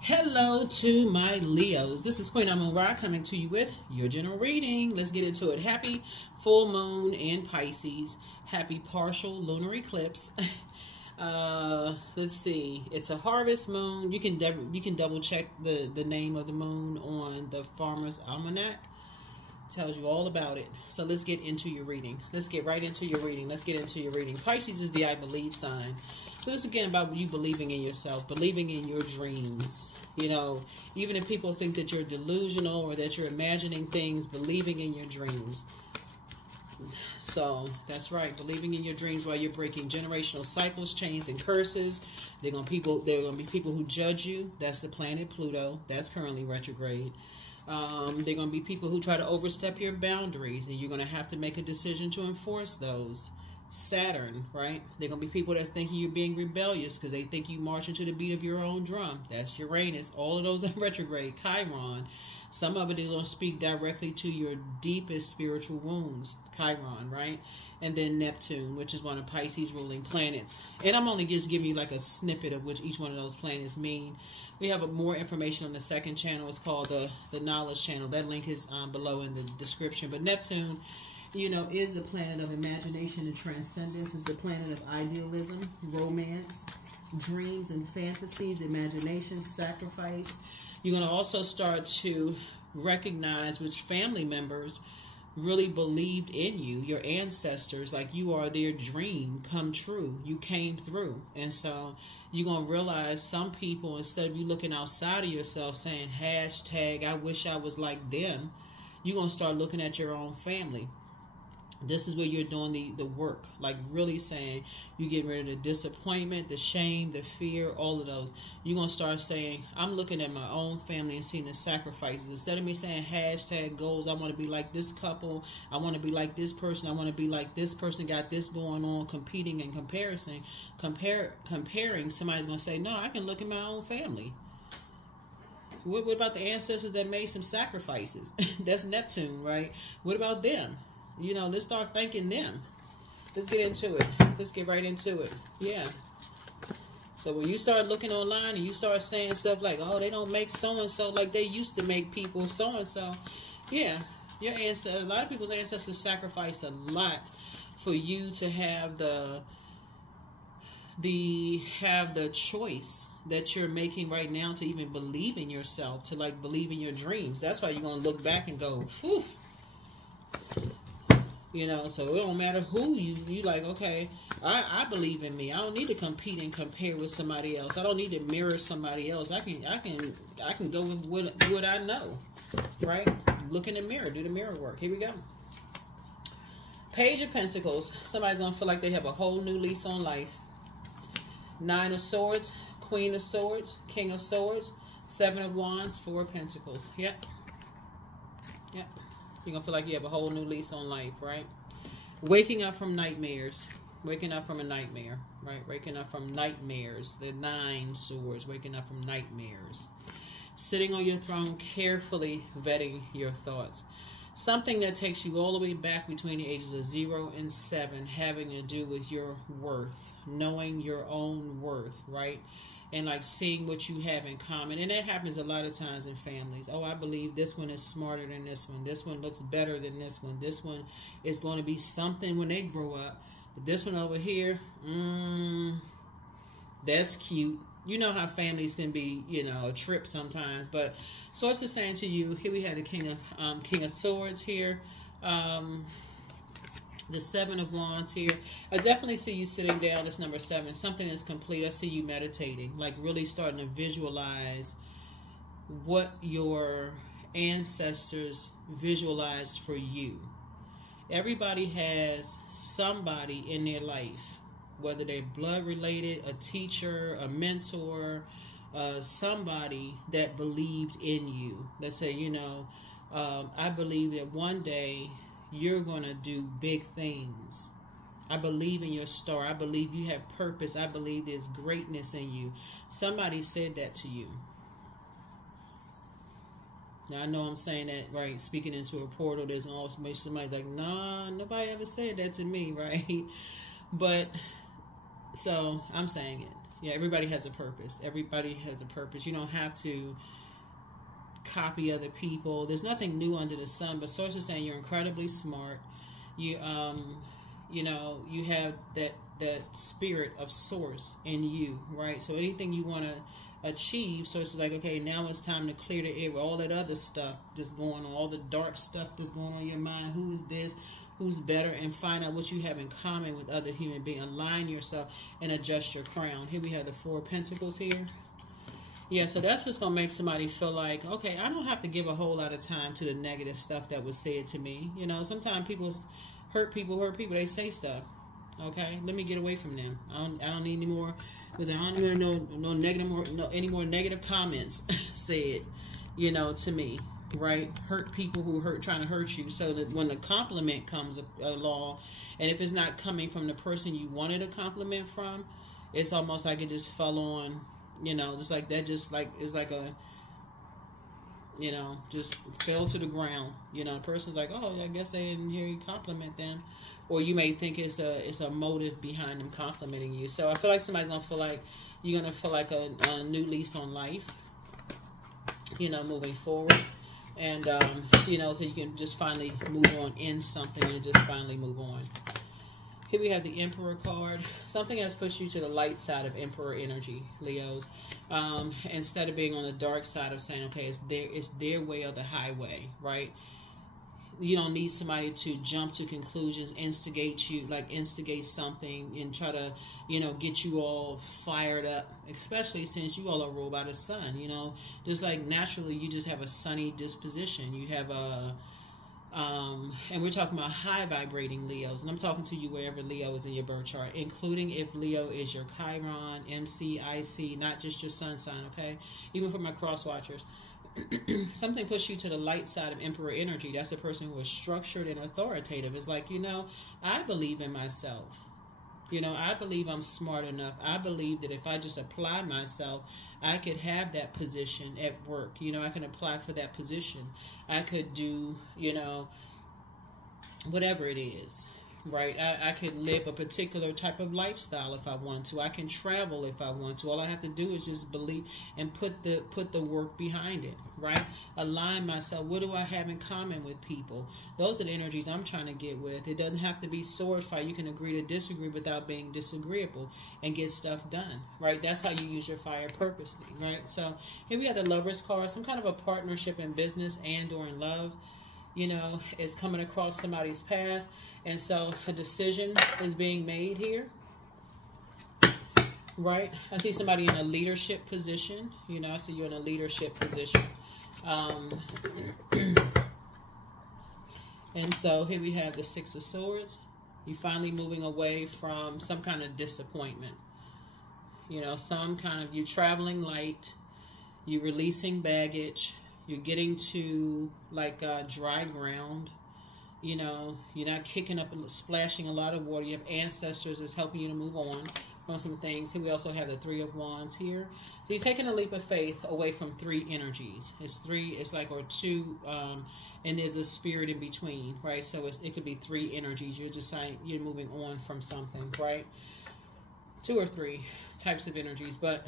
Hello to my Leos. This is Queen Amun Ra coming to you with your general reading. Let's get into it. Happy full moon in Pisces. Happy partial lunar eclipse. Let's see. It's a harvest moon. You can double check the name of the moon on the Farmer's Almanac. Tells you all about it. So let's get into your reading. Let's get right into your reading. Let's get into your reading. Pisces is the I believe sign. So this is again about you believing in yourself, believing in your dreams. You know, even if people think that you're delusional or that you're imagining things, believing in your dreams. So that's right, believing in your dreams while you're breaking generational cycles, chains, and curses. There are gonna be people who judge you. That's the planet Pluto. That's currently retrograde. There are going to be people who try to overstep your boundaries, and you're going to have to make a decision to enforce those. Saturn, right? There are going to be people that's thinking you're being rebellious because they think you marching to the beat of your own drum. That's Uranus. All of those are retrograde. Chiron. Some of it is going to speak directly to your deepest spiritual wounds. Chiron, right? And then Neptune, which is one of Pisces' ruling planets. And I'm only just giving you like a snippet of which each one of those planets mean. We have more information on the second channel. It's called the Knowledge Channel. That link is below in the description. But Neptune, you know, is the planet of imagination and transcendence. It's the planet of idealism, romance, dreams and fantasies, imagination, sacrifice. You're going to also start to recognize which family members really believed in you, your ancestors, like you are their dream come true. You came through. And so you're going to realize some people, instead of you looking outside of yourself saying hashtag I wish I was like them, you're going to start looking at your own family. This is where you're doing the work, like really saying you get rid of the disappointment, the shame, the fear, all of those. You're going to start saying, I'm looking at my own family and seeing the sacrifices. Instead of me saying hashtag goals, I want to be like this couple, I want to be like this person, I want to be like this person, got this going on, competing and comparing, somebody's going to say, no, I can look at my own family. What about the ancestors that made some sacrifices? That's Neptune, right? What about them? You know, let's start thanking them. Let's get into it. Let's get right into it. Yeah. So when you start looking online and you start saying stuff like, oh, they don't make so-and-so like they used to make people so-and-so. Yeah. Your ancestors, a lot of people's ancestors sacrificed a lot for you to have the choice that you're making right now to even believe in yourself, to like believe in your dreams. That's why you're going to look back and go, phew. You know, so it don't matter who you like, okay, I believe in me. I don't need to compete and compare with somebody else. I don't need to mirror somebody else. I can go with what I know. Right? Look in the mirror, do the mirror work. Here we go. Page of Pentacles. Somebody's gonna feel like they have a whole new lease on life. Nine of Swords, Queen of Swords, King of Swords, Seven of Wands, Four of Pentacles. Yep. Yep. You're going to feel like you have a whole new lease on life, right? Waking up from nightmares. Waking up from a nightmare, right? Waking up from nightmares. The Nine Swords. Waking up from nightmares. Sitting on your throne, carefully vetting your thoughts. Something that takes you all the way back between the ages of 0 and 7, having to do with your worth. Knowing your own worth, right? And like seeing what you have in common. And that happens a lot of times in families. Oh, I believe this one is smarter than this one. This one looks better than this one. This one is going to be something when they grow up. But this one over here, that's cute. You know how families can be, you know, a trip sometimes. But Source is saying to you, here we have the King of Swords here. The Seven of Wands here. I definitely see you sitting down. That's number 7. Something is complete. I see you meditating. Like really starting to visualize what your ancestors visualized for you. Everybody has somebody in their life. Whether they're blood related, a teacher, a mentor, somebody that believed in you. Let's say, you know, I believe that one day you're going to do big things. I believe in your star. I believe you have purpose. I believe there's greatness in you. Somebody said that to you. Now, I know I'm saying that, right, speaking into a portal, there's always somebody like, nah, nobody ever said that to me, right? But, so, I'm saying it. Yeah, everybody has a purpose. Everybody has a purpose. You don't have to copy other people. There's nothing new under the sun, but Source is saying you're incredibly smart. You you know, you have that spirit of Source in you, right? So anything you want to achieve, Source is like, okay, now it's time to clear the air with all that other stuff that's going on, all the dark stuff that's going on in your mind. Who is this? Who's better? And find out what you have in common with other human beings. Align yourself and adjust your crown. Here we have the Four of Pentacles here. Yeah, so that's what's going to make somebody feel like, okay, I don't have to give a whole lot of time to the negative stuff that was said to me. You know, sometimes people hurt people. They say stuff. Okay, let me get away from them. I don't need any more, because I don't even know any more negative comments said, you know, to me. Right? Hurt people who trying to hurt you. So that when the compliment comes along, and if it's not coming from the person you wanted a compliment from, it's almost like it just fell on, you know, just like that, just like it's like a, you know, just fell to the ground. You know, the person's like, oh, I guess they didn't hear you compliment them. Or you may think it's a motive behind them complimenting you. So I feel like somebody's gonna feel like you're gonna feel like a new lease on life, you know, moving forward. And, you know, so you can just finally move on in something and just finally move on. Here we have the Emperor card. Something has pushed you to the light side of Emperor energy, Leos. Instead of being on the dark side of saying, okay, it's their way or the highway, right? You don't need somebody to jump to conclusions, instigate something and try to, you know, get you all fired up, especially since you all are ruled by the sun, you know, just like naturally you just have a sunny disposition. You have a, and we're talking about high vibrating Leos, and I'm talking to you wherever Leo is in your birth chart, including if Leo is your Chiron, MC, IC, not just your sun sign, okay? Even for my cross watchers. Something pushed you to the light side of Emperor energy. That's a person who is structured and authoritative. It's like, you know, I believe in myself. You know, I believe I'm smart enough. I believe that if I just apply myself, I could have that position at work. You know, I can apply for that position. I could do, you know, whatever it is. Right, I can live a particular type of lifestyle if I want to. I can travel if I want to. All I have to do is just believe and put the work behind it. Right, align myself. What do I have in common with people? Those are the energies I'm trying to get with. It doesn't have to be sword fight. You can agree to disagree without being disagreeable and get stuff done. Right, that's how you use your fire purposely. Right, so here we have the Lovers card. Some kind of a partnership in business and or in love, you know, is coming across somebody's path. And so a decision is being made here, right? I see somebody in a leadership position. You know, I see you in a leadership position. And so here we have the Six of Swords. You're finally moving away from some kind of disappointment. You know, some kind of, you're traveling light. You're releasing baggage. You're getting to like dry ground. You know, you're not kicking up and splashing a lot of water. You have ancestors that's helping you to move on from some things. Here we also have the Three of Wands here. So you're taking a leap of faith away from three energies. It's like, or two, and there's a spirit in between, right? So it could be three energies. You're just saying you're moving on from something, right? Two or three types of energies, but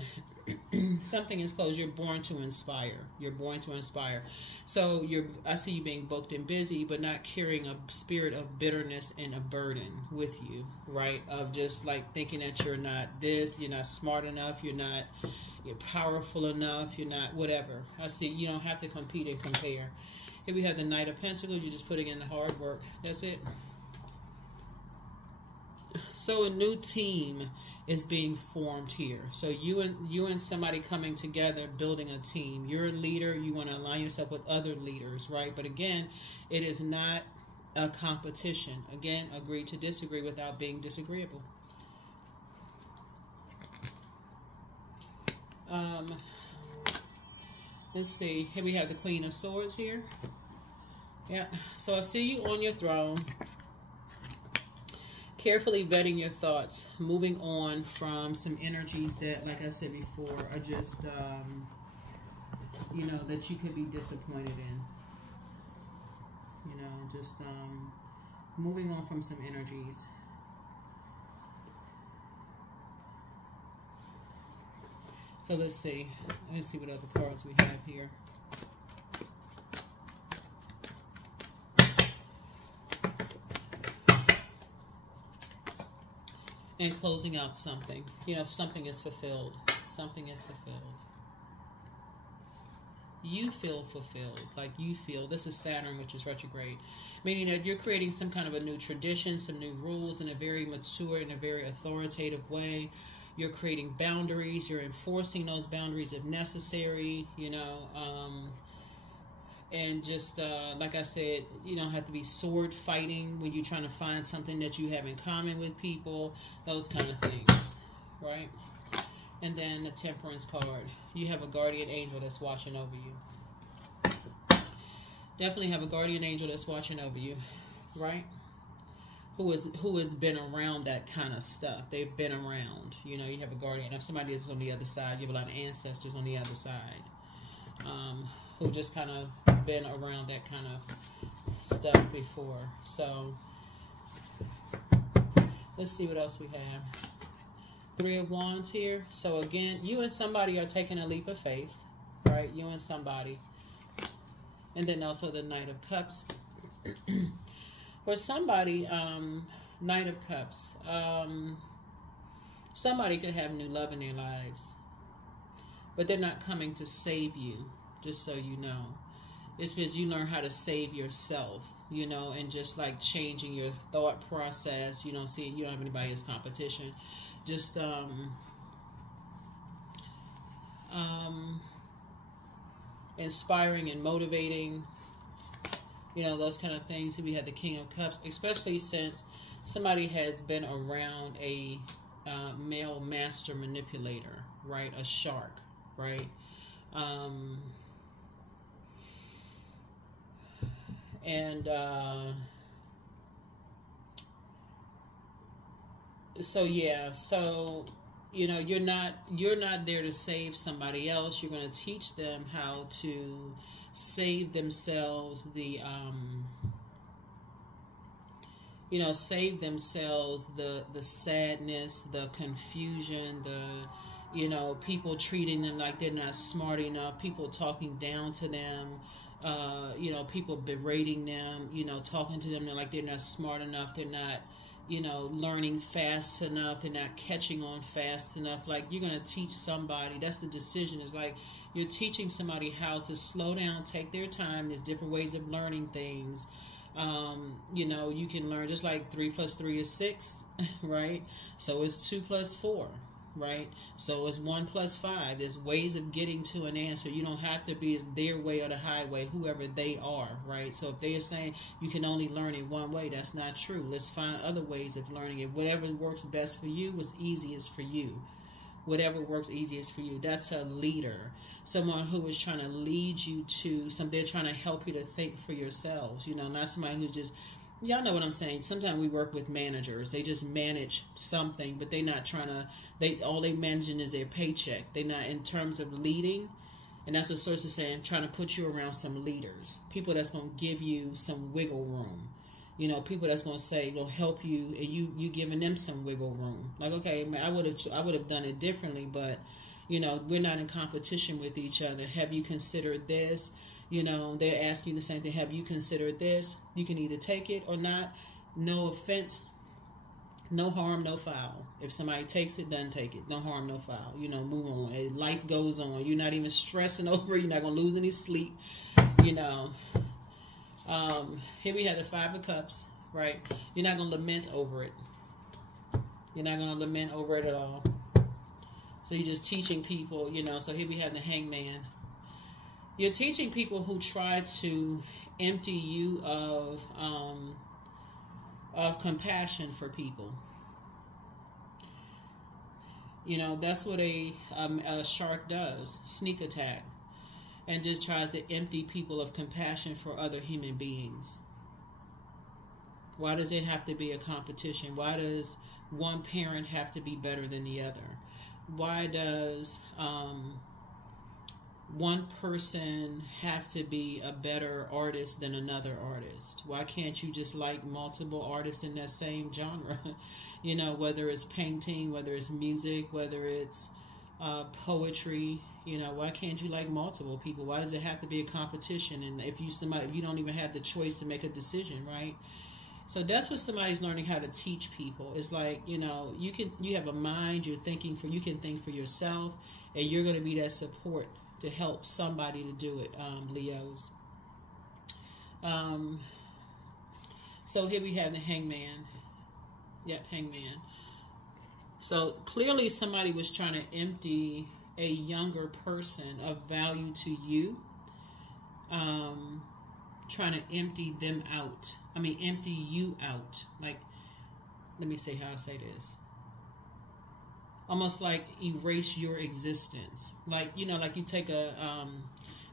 something is close. You're born to inspire. You're born to inspire. So I see you being booked and busy, but not carrying a spirit of bitterness and a burden with you, right? Of just like thinking that you're not this, you're not smart enough, you're powerful enough, you're not whatever. I see you don't have to compete and compare. Here we have the Knight of Pentacles. You're just putting in the hard work. That's it. So a new team is being formed here. So you and somebody coming together, building a team. You're a leader. You want to align yourself with other leaders, right? But again, it is not a competition. Again, agree to disagree without being disagreeable. Let's see. Here we have the Queen of Swords here. Yeah. So I see you on your throne. Carefully vetting your thoughts, moving on from some energies that, like I said before, are just, you know, that you could be disappointed in. You know, just moving on from some energies. So let's see. Let's see what other cards we have here. And closing out something. You know, something is fulfilled. Something is fulfilled. You feel fulfilled. Like you feel. This is Saturn, which is retrograde. Meaning that you're creating some kind of a new tradition, some new rules in a very mature, in a very authoritative way. You're creating boundaries. You're enforcing those boundaries if necessary. You know, and just like I said, you don't have to be sword fighting when you're trying to find something that you have in common with people. Those kind of things, right? And then the Temperance card. You have a guardian angel that's watching over you. Definitely have a guardian angel that's watching over you, right? Who has been around that kind of stuff. They've been around. You know, you have a guardian. If somebody is on the other side, you have a lot of ancestors on the other side. Who just kind of been around that kind of stuff before. So, let's see what else we have. Three of Wands here. So again, you and somebody are taking a leap of faith, right? You and somebody. And then also the Knight of Cups. For somebody, Knight of Cups. Somebody could have new love in their lives. But they're not coming to save you, just so you know. It's because you learn how to save yourself, you know, and just like changing your thought process, you know, seeing you don't have anybody as competition. Just inspiring and motivating, you know, those kind of things. We had the King of Cups, especially since somebody has been around a male master manipulator, right? A shark, right? So yeah, so you know, you're not there to save somebody else. You're going to teach them how to save themselves, the you know, save themselves the sadness, the confusion, the, you know, people treating them like they're not smart enough, people talking down to them, you know, people berating them, you know, talking to them like they're not smart enough, they're not, you know, learning fast enough, they're not catching on fast enough. Like, you're going to teach somebody, that's the decision, is like you're teaching somebody how to slow down, take their time. There's different ways of learning things. You know, you can learn just like 3 + 3 is 6, right? So it's 2 + 4, right? So it's 1 + 5. There's ways of getting to an answer. You don't have to be as their way or the highway, whoever they are, right? So if they are saying you can only learn it one way, that's not true. Let's find other ways of learning it. Whatever works best for you, what's easiest for you. Whatever works easiest for you. That's a leader. Someone who is trying to lead you to something. They're trying to help you to think for yourselves. You know, not somebody who's just, y'all know what I'm saying. Sometimes we work with managers. They just manage something, but they're not trying to, all they managing is their paycheck. They're not in terms of leading. And that's what Source is saying, trying to put you around some leaders. People that's going to give you some wiggle room. You know, people that's going to say, will help you, and you giving them some wiggle room. Like, okay, I would have done it differently, but, you know, we're not in competition with each other. Have you considered this? You know, they're asking the same thing. Have you considered this? You can either take it or not. No offense, no harm, no foul. If somebody takes it, doesn't take it. No harm, no foul. You know, move on. Life goes on. You're not even stressing over it. You're not going to lose any sleep, you know. Here we have the 5 of Cups, right? You're not going to lament over it. You're not going to lament over it at all. So you're just teaching people, you know. So here we have the Hangman. You're teaching people who try to empty you of compassion for people. You know, that's what a shark does. Sneak attack. And just tries to empty people of compassion for other human beings. Why does it have to be a competition? Why does one parent have to be better than the other? Why does one person have to be a better artist than another artist? Why can't you just like multiple artists in that same genre? You know, whether it's painting, whether it's music, whether it's poetry. You know, why can't you like multiple people? Why does it have to be a competition? And if you don't even have the choice to make a decision, right? So that's what somebody's learning how to teach people. It's like, you know, you have a mind, you can think for yourself, and you're going to be that support to help somebody to do it, Leos. So here we have the Hangman. Yep, Hangman. So clearly somebody was trying to empty a younger person of value to you. Trying to empty them out. Empty you out. Like, let me see how I say this. Almost like erase your existence. Like, you know, like you take a,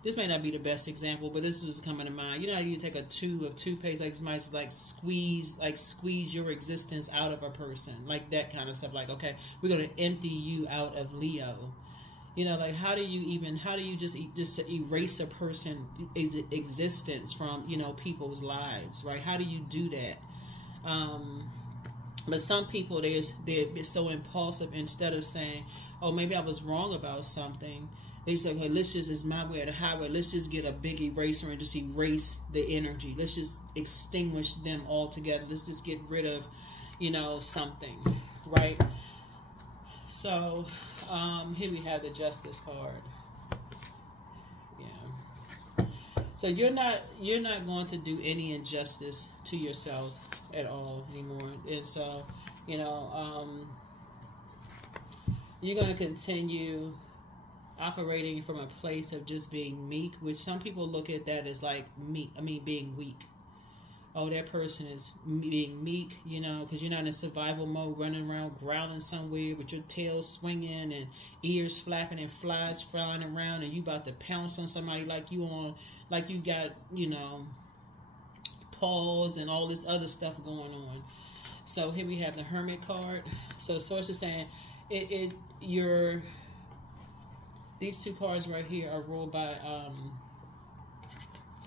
this may not be the best example, but this was coming to mind. You know how you take a tube of toothpaste, like somebody's like squeeze your existence out of a person. Like that kind of stuff. Like, okay, we're going to empty you out of Leo. You know, like how do you just erase a person's existence from, you know, people's lives, right? How do you do that? But some people, they're so impulsive. Instead of saying, oh, maybe I was wrong about something, they say, hey, it's my way or the highway. Let's just get a big eraser and just erase the energy. Let's just extinguish them altogether. Let's just get rid of, you know, something, right? So here we have the Justice card. Yeah. So you're not going to do any injustice to yourselves at all anymore. And so, you know, you're going to continue operating from a place of just being meek, which some people look at that as like meek. Being weak. Oh, that person is being meek, you know, because you're not in survival mode, running around growling somewhere with your tail swinging and ears flapping and flies flying around, and you about to pounce on somebody like you got, you know, paws and all this other stuff going on. So here we have the Hermit card. So Source is saying these two cards right here are ruled by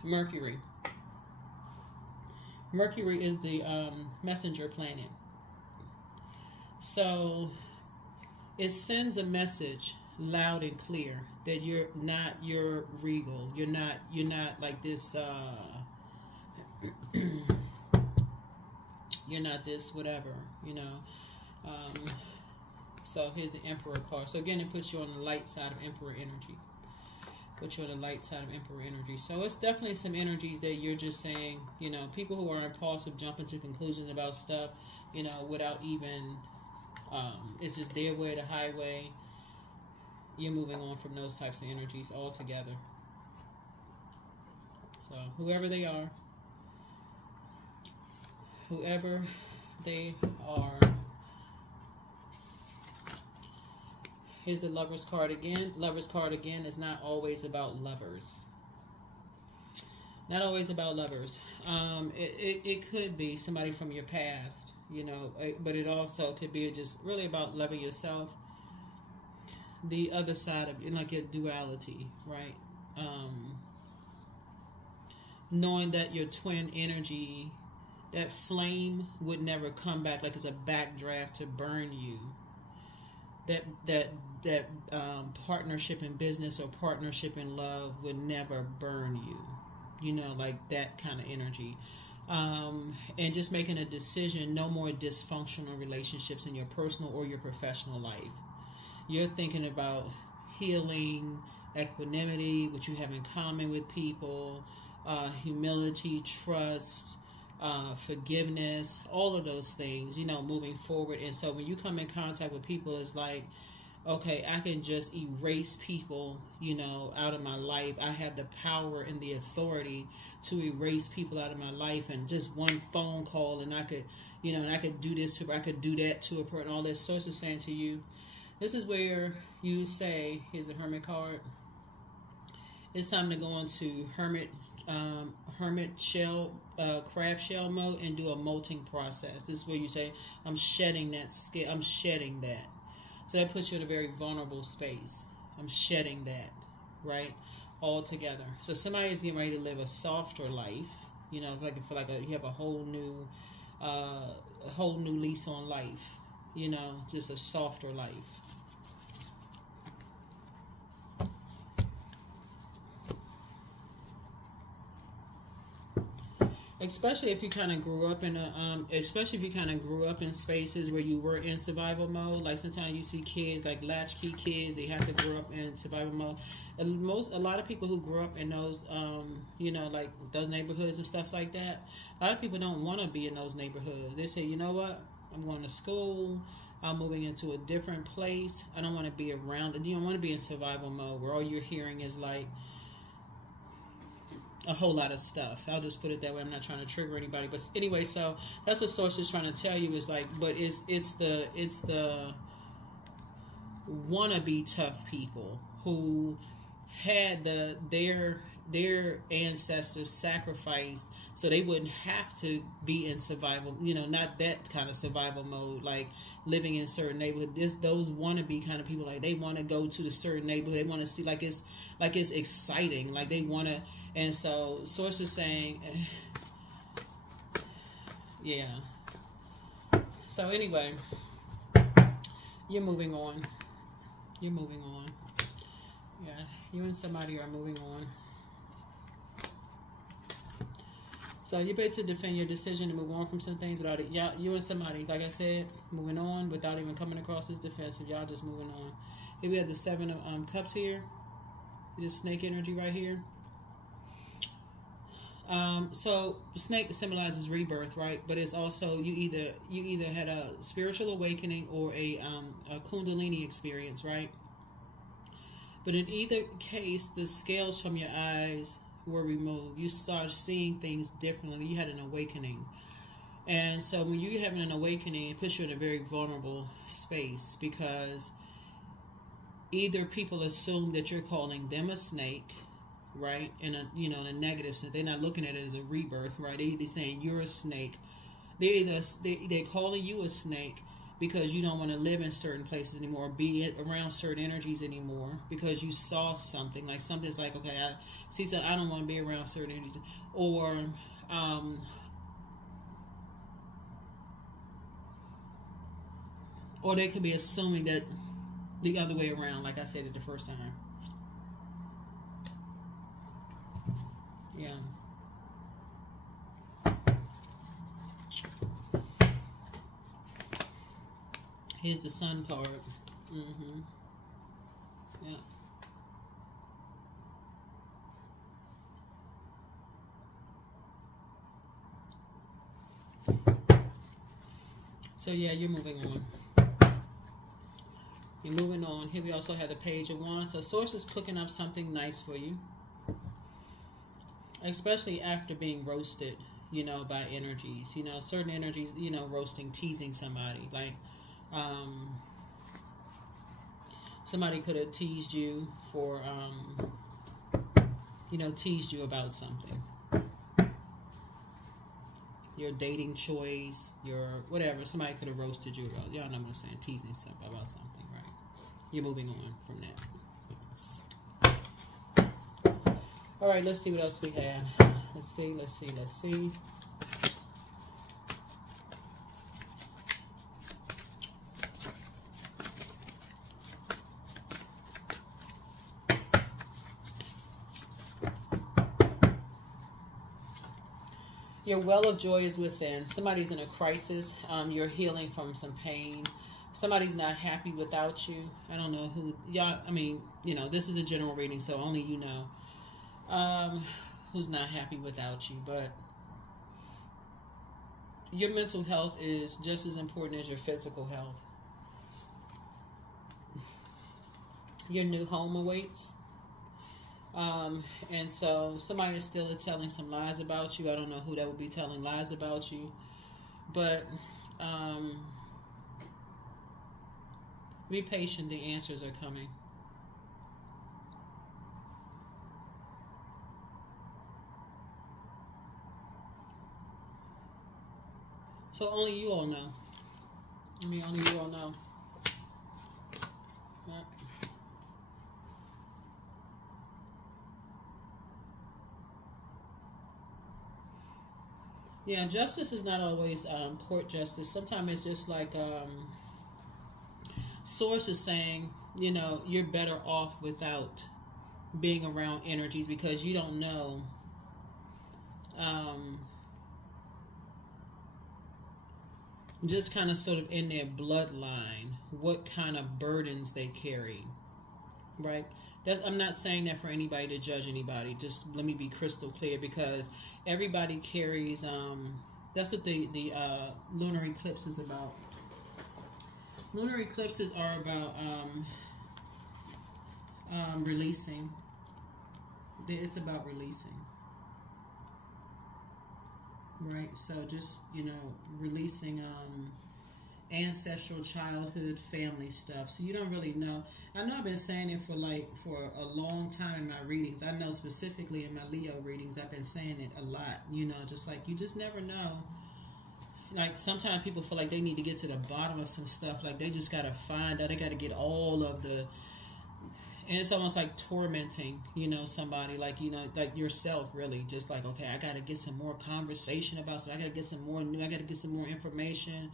Mercury. Mercury is the messenger planet. So it sends a message loud and clear that you're not your regal. You're not like this you're not this whatever, you know. So here's the Emperor card. So again, it puts you on the light side of Emperor energy. Put you on the light side of Emperor energy. So it's definitely some energies that you're just saying, you know, people who are impulsive, jumping to conclusions about stuff, you know, without even, it's just their way, the highway. You're moving on from those types of energies altogether. So whoever they are, here's the Lover's card again. Lover's card again is not always about lovers. Not always about lovers. It could be somebody from your past, you know, but it also could be just really about loving yourself. The other side of it, like your duality, right? Knowing that your twin energy, that flame would never come back, like it's a backdraft to burn you. That partnership in business or partnership in love would never burn you. You know, like that kind of energy. And just making a decision, no more dysfunctional relationships in your personal or your professional life. You're thinking about healing, equanimity, what you have in common with people, humility, trust, forgiveness, all of those things, you know, moving forward. And so when you come in contact with people, it's like, okay, I can just erase people, you know, out of my life. I have the power and the authority to erase people out of my life, and just one phone call, and I could, you know, and I could do this to, I could do that to a person. All this Source is saying to you, this is where you say, here's the Hermit card. It's time to go into hermit shell, crab shell mode, and do a molting process. This is where you say, I'm shedding that skin. I'm shedding that. So that puts you in a very vulnerable space. I'm shedding that, right? All together. So somebody is getting ready to live a softer life. You know, like feel like you have a whole new lease on life. You know, just a softer life. Especially if you kind of grew up in spaces where you were in survival mode. Like sometimes you see kids, like latchkey kids, they have to grow up in survival mode. A lot of people who grew up in those, you know, like those neighborhoods and stuff like that, a lot of people don't want to be in those neighborhoods. They say, you know what, I'm going to school, I'm moving into a different place, I don't want to be around it. You don't want to be in survival mode where all you're hearing is like a whole lot of stuff. I'll just put it that way. I'm not trying to trigger anybody, but anyway, so that's what Source is trying to tell you, is like, but it's the wannabe tough people who had their ancestors sacrificed so they wouldn't have to be in survival, you know, not that kind of survival mode, like living in certain neighborhoods. Those wannabe kind of people, like they want to go to the certain neighborhood, they want to see like it's exciting, like they want to. And so Source is saying, yeah. So anyway, you're moving on. You're moving on. Yeah, you and somebody are moving on. So you're ready to defend your decision to move on from some things without it. Yeah, you and somebody, like I said, moving on without even coming across as defensive. Y'all just moving on. Here we have the Seven of Cups here. This snake energy right here. So snake symbolizes rebirth, right? But it's also you either had a spiritual awakening or a Kundalini experience, right? But in either case, the scales from your eyes were removed. You started seeing things differently. You had an awakening. And so when you're having an awakening, it puts you in a very vulnerable space, because either people assume that you're calling them a snake, right? In a, you know, in a negative sense. They're not looking at it as a rebirth, right? They're either saying you're a snake. They're calling you a snake because you don't want to live in certain places anymore, be around certain energies anymore, because you saw something, like something's like, okay, I see, so I don't want to be around certain energies. Or they could be assuming that the other way around, like I said it the first time. Yeah. Here's the Sun card. Yeah. So yeah, you're moving on. You're moving on. Here we also have the Page of Wands. So Source is cooking up something nice for you. Especially after being roasted, you know, by energies. You know, certain energies, you know, roasting, teasing somebody. Like, somebody could have teased you for, you know, teased you about something. Your dating choice, your whatever. Somebody could have roasted you about, y'all know what I'm saying, teasing something about something, right? You're moving on from that. All right, let's see what else we have. Let's see. Your well of joy is within. Somebody's in a crisis. You're healing from some pain. Somebody's not happy without you. I don't know who. Y'all, I mean, you know, this is a general reading, so only you know who's not happy without you. But your mental health is just as important as your physical health. Your new home awaits. And so somebody is still telling some lies about you. I don't know who that would be telling lies about you, but be patient. The answers are coming. So only you all know. I mean, only you all know. Yep. Yeah, justice is not always court justice. Sometimes it's just like Source is saying, you know, you're better off without being around energies, because you don't know just kind of sort of in their bloodline, what kind of burdens they carry, right? I'm not saying that for anybody to judge anybody. Just let me be crystal clear, because everybody carries. That's what the lunar eclipse is about. Lunar eclipses are about releasing. It's about releasing, right? So just, releasing ancestral, childhood, family stuff. So you don't really know. I know I've been saying it for a long time in my readings. I know specifically in my Leo readings, I've been saying it a lot. Just like you just never know. Like sometimes people feel like they need to get to the bottom of some stuff. Like they just gotta find out. They gotta get all of the. And it's almost like tormenting, somebody, like yourself, really. Just like, okay, I got to get some more conversation about something. I got to get some more I got to get some more information.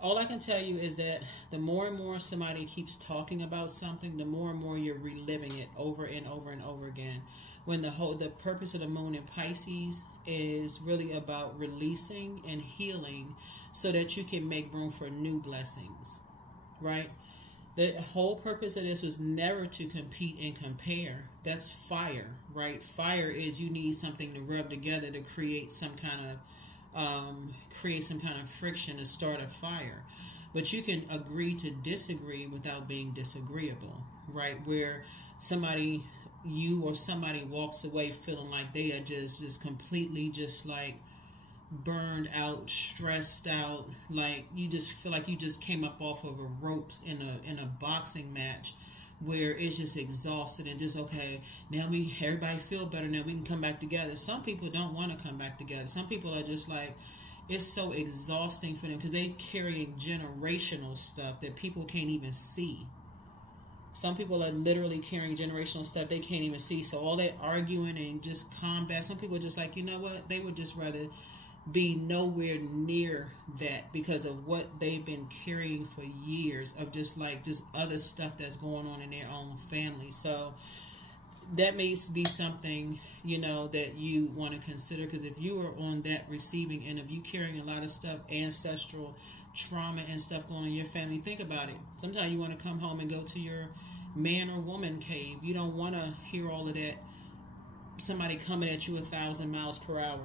All I can tell you is that the more and more somebody keeps talking about something, the more and more you're reliving it over and over and over again. When the purpose of the moon in Pisces is really about releasing and healing so that you can make room for new blessings, right? The whole purpose of this was never to compete and compare. That's fire, right? Fire is you need something to rub together to create some kind of friction to start a fire. But you can agree to disagree without being disagreeable, right? Where you or somebody walks away feeling like they are just completely just like burned out, stressed out, like you just feel like you just came up off of a ropes in a boxing match, where it's just exhausted and just, okay, now everybody feel better, now we can come back together. Some people don't want to come back together. Some people are just like, it's so exhausting for them because they're carrying generational stuff that people can't even see. Some people are literally carrying generational stuff they can't even see. So all that arguing and just combat, some people are just like, you know what, they would just rather be nowhere near that because of what they've been carrying for years of just other stuff that's going on in their own family. So that may be something, that you want to consider, because if you are on that receiving end of you carrying a lot of stuff, ancestral trauma and stuff going on in your family, think about it. Sometimes you want to come home and go to your man or woman cave. You don't want to hear all of that, somebody coming at you 1,000 miles per hour.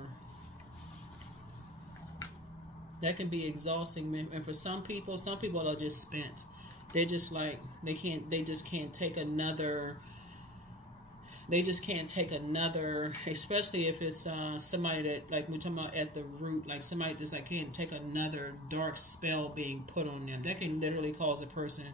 That can be exhausting, and for some people are just spent. They're just like they just can't take another. Especially if it's somebody that, like we're talking about at the root, like somebody just like can't take another dark spell being put on them. That can literally cause a person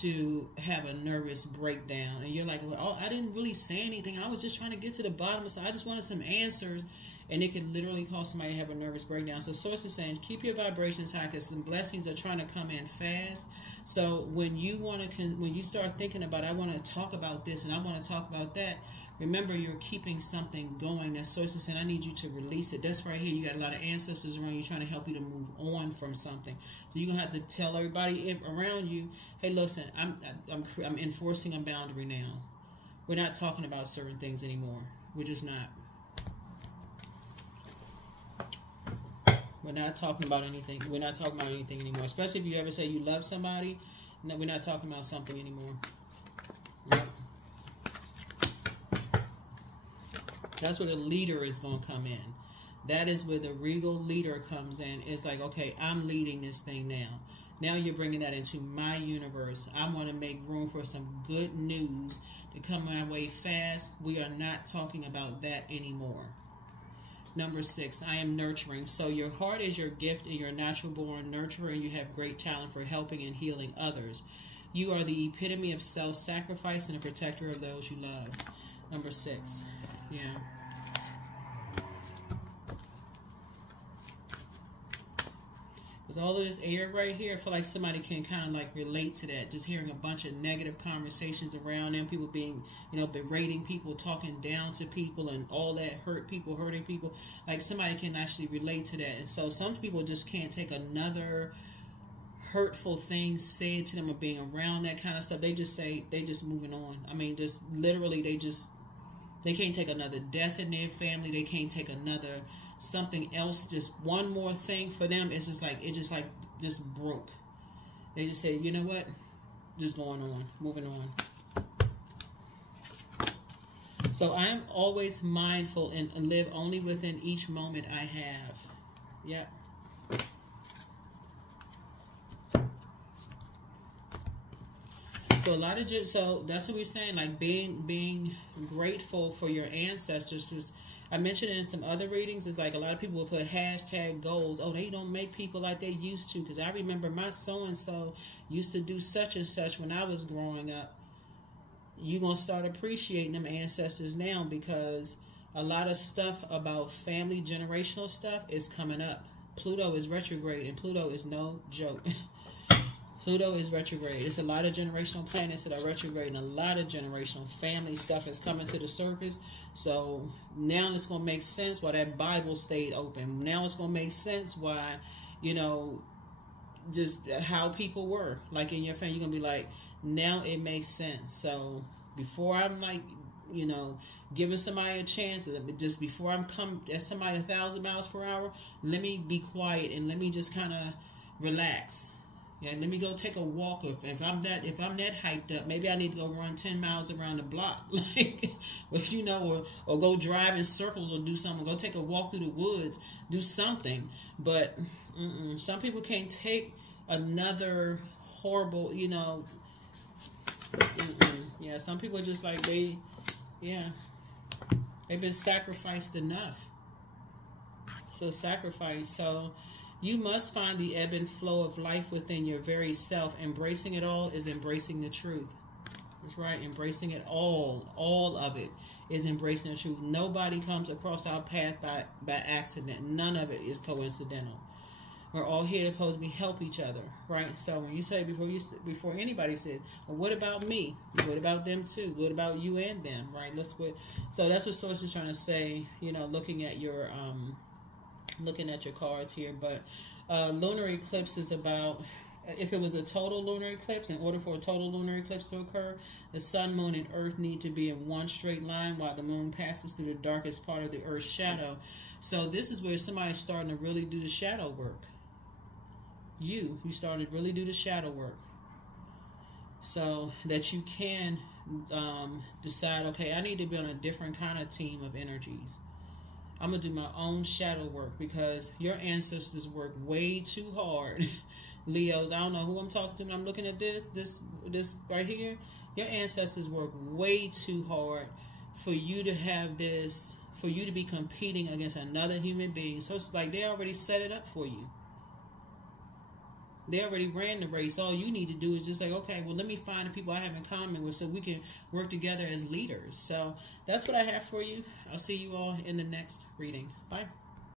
to have a nervous breakdown, and you're like, well, I didn't really say anything. I was just trying to get to the bottom, so I just wanted some answers. And it could literally cause somebody to have a nervous breakdown. So Source is saying, keep your vibrations high, because some blessings are trying to come in fast. So when you start thinking about, I want to talk about this and I want to talk about that, remember you're keeping something going. That Source is saying, I need you to release it. That's right here. You got a lot of ancestors around you trying to help you to move on from something. So you're going to have to tell everybody around you, hey, listen, I'm enforcing a boundary now. We're not talking about certain things anymore. We're just not. We're not talking about anything. We're not talking about anything anymore. Especially if you ever say you love somebody. No, we're not talking about something anymore. Yep. That's where the leader is going to come in. That is where the regal leader comes in. It's like, okay, I'm leading this thing now. Now you're bringing that into my universe. I want to make room for some good news to come my way fast. We are not talking about that anymore. Number 6, I am nurturing. So your heart is your gift and you're a natural born nurturer, and you have great talent for helping and healing others. You are the epitome of self-sacrifice and a protector of those you love. Number 6. Yeah. Because all of this air right here, I feel like somebody can kind of like relate to that. Just hearing a bunch of negative conversations around them, people being, berating people, talking down to people, and all that, hurting people. Like somebody can actually relate to that. And so some people just can't take another hurtful thing said to them or being around that kind of stuff. They just moving on. I mean, just literally, They can't take another death in their family. They can't take another something else. Just one more thing for them. It's just like, just broke. They just say, you know what? Just going on, moving on. So I'm always mindful and live only within each moment I have. Yep. So so that's what we're saying, like being grateful for your ancestors. Because I mentioned it in some other readings, it's like a lot of people will put hashtag goals. Oh, they don't make people like they used to. Because I remember my so-and-so used to do such and such when I was growing up. You're going to start appreciating them ancestors now, because a lot of stuff about family, generational stuff is coming up. Pluto is retrograde, and Pluto is no joke. Pluto is retrograde. It's a lot of generational planets that are retrograde, and a lot of generational family stuff is coming to the surface. So now it's going to make sense why that Bible stayed open. Now it's going to make sense why, you know, just how people were. Like in your family, you're going to be like, now it makes sense. So before I'm like, you know, giving somebody a chance, just before I'm come at somebody 1,000 miles per hour, let me be quiet and let me just kind of relax. Yeah, let me go take a walk. If I'm that hyped up, maybe I need to go run 10 miles around the block, like, but you know, or go drive in circles or do something. Go take a walk through the woods, do something. But some people can't take another horrible, you know. Yeah, some people are just like they've been sacrificed enough. So sacrifice. So you must find the ebb and flow of life within your very self. Embracing it all is embracing the truth. That's right. Embracing it all of it is embracing the truth. Nobody comes across our path by accident. None of it is coincidental. We're all here to supposed to help each other, right? So when you say before anybody said, well, what about me? What about them too? What about you and them, right? So that's what Source is trying to say. You know, looking at your cards here. But lunar eclipse is about, if it was a total lunar eclipse, in order for a total lunar eclipse to occur, the sun, moon, and earth need to be in one straight line while the moon passes through the darkest part of the earth's shadow. So this is where somebody's starting to really do the shadow work. You started to really do the shadow work, so that you can decide, okay, I need to be on a different kind of team of energies. I'm going to do my own shadow work, because your ancestors work way too hard. Leos, I don't know who I'm talking to when I'm looking at this right here. Your ancestors work way too hard for you to have this, for you to be competing against another human being. So it's like they already set it up for you. They already ran the race. All you need to do is just say, okay, well, let me find the people I have in common with so we can work together as leaders. So that's what I have for you. I'll see you all in the next reading. Bye.